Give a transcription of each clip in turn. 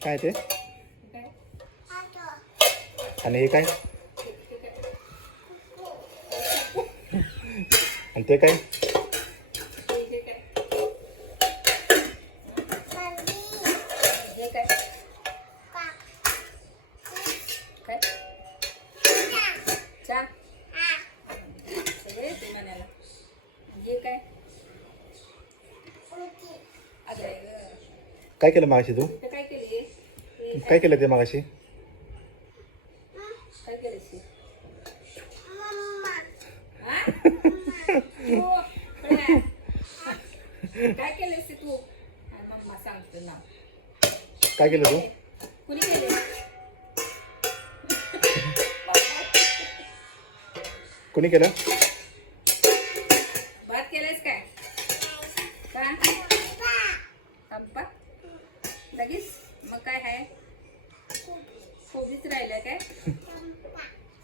काय ते? काय? आणि हे काय? आणि ते काय? हे काय? हे काय? काय? चहा? सगळे येते म्हणायला. हे काय? अगं काय केलं मागाशी तू? इथं काय केली? हे काय केलं ते मागाशी? काय केलं ते? हा? तू बरं. काय केलंस ते तू? आणि मम्मा सांगतो ना. काय केलं तू? कुणी केले? कोणी केलं? भात केलायस काय? का? संपा? लगेच? मग काय आहे? कोबीच राहिलं काय?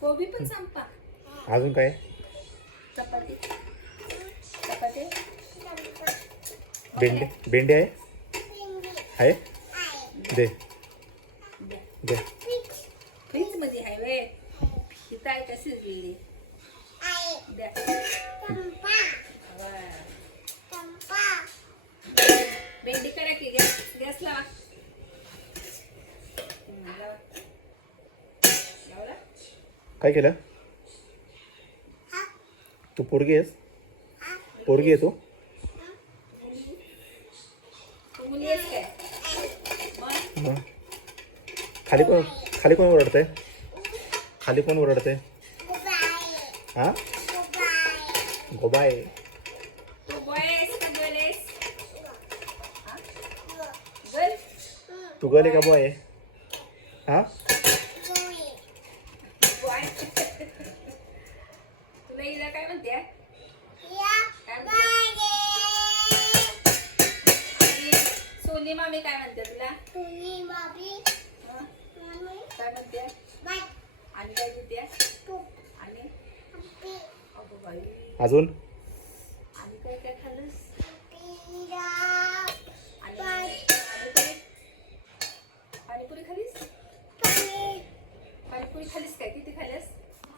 कोबी पण संपा. अजून काय? चपाती. चपाती. भेंडी भेंडी आहे? आहे? दे दे. फ्रीज मध्ये आहे वे. इथं आहे का शिजलेली? द्या. भेंडी करा की गॅस लावा. लावला? काय केलं? तू पोरगी आहेस? पोरगी आहे तू? तू मुली आहेस काय? मग मग खाली कोण ओरडते? खाली कोण ओरडते? हा? गोबाय. तू बॉय आहेस का गर्ल आहेस? हा? गर्ल? तू गर्ल आहे का बॉय आहे? हा? बॉय. तुला हिला काय म्हणते? काय म्हणते? आणि सोनी मामी काय म्हणते तुला? हं? काय म्हणते? आणि काय म्हणते? आणि अगं बाई. अजून?